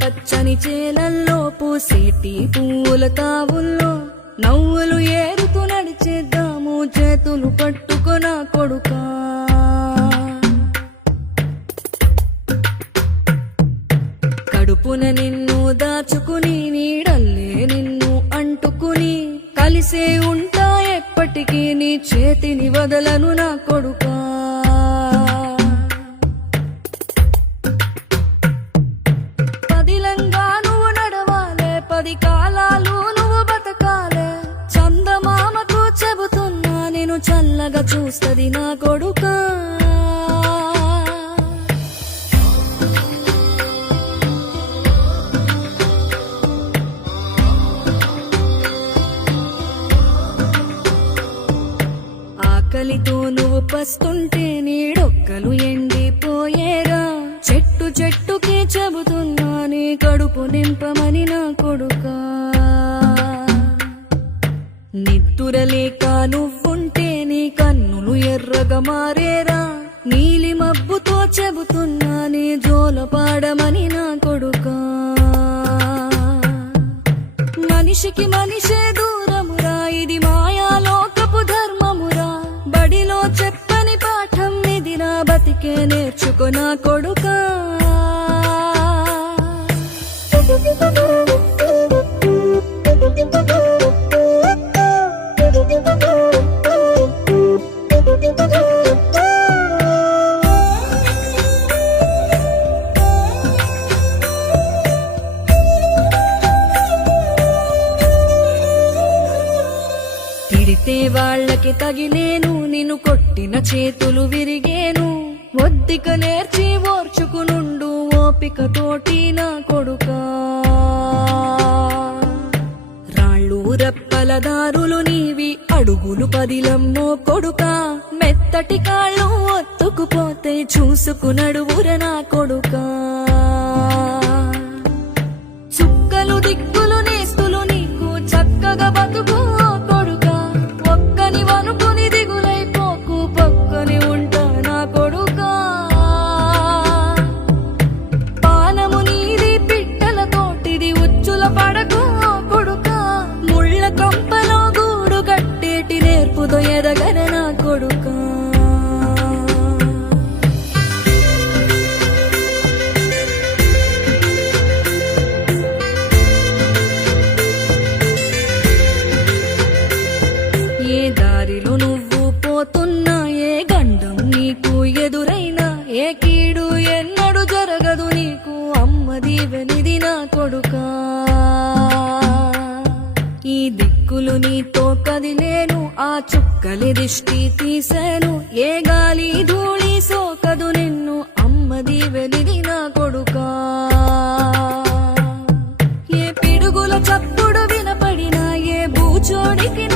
పచ్చని చేలల్లో పూసేటి పూల తావుల్లో నవ్వులు ఏరుతూ నడిచేద్దాము చేతులు పట్టుకొన కొడుకా. కడుపున నిన్ను దాచుకుని నీడల్లే నిన్ను అంటుకుని కలిసే ఉంటా ఎప్పటికీ నీ చేతిని వదలను నా కొడుకా. పదిలంగా నువ్వు నడవాలే, 10 కాలాలు నువ్వు బతకాలే. చందమామకు చెబుతున్నా నేను చల్లగా చూస్తది నా కొడుకా. ఆకలితో నువ్వు పస్తుంటే నీడొక్కలు ఎండిపోయేరా. చెట్టు చెట్టుకే చెబుతున్నా నీ కడుపు నింపమని నా కొడుకా. నిద్దురలేక నువ్వుంటే నీ కన్నులు ఎర్రగా మారేరా. నీలి మబ్బుతో చెబుతున్నా నీ జోల పాడమని నా కొడుకా. మనిషికి మనిషే దూరమురా, ఇది మాయాలోకపు ధర్మమురా. బడిలో చెప్పని పాఠం నిదిరా, బతికే నేర్చుకో నా కొడుకా. తిడితే వాళ్ళకి తగిలేను, నిన్ను కొట్టిన చేతులు విరిగేను. ఒద్దిక నేర్చి ఓర్చుకునుండు ఓపికతోటి నా కొడుకా. రాళ్ళు రెప్పల దారులు నీవి, అడుగులు పదిలమ్మో కొడుకా. మెత్తటి కాళ్ళు ఒత్తుకుపోతే చూసుకునడువుర నా కొడుకా. చుక్కలు దిక్కులు నేస్తులు నీకు చక్కగా బతుకు కొడుకా. ఒక్కని వనుకుని దిగులైపోకు, పక్కని ఉంటా నా కొడుకా. పానము నీది పిట్టల తోటిది, ఉచ్చుల పడకు కొడుకా. ముళ్ళ కంపలో గూడు కట్టేటి నేర్పుతో ఎదగన నా కొడుకా. ఏ దారిలో నువ్వు పోతున్నా, ఏ గండం నీకు ఎదురైనా, ఏ కీడు ఎన్నడు జరగదు నీకు అమ్మ దీవెనిది నా కొడుకా. ఈ దిక్కులు నీతో కదిలేను, ఆ చుక్కలి దిష్టి తీసేను. ఏ గాలి ధూళి సోకదు నిన్ను అమ్మ దీవెనిది నా కొడుకా. ఏ పిడుగుల చప్పుడు వినపడినా, ఏ భూచోడికి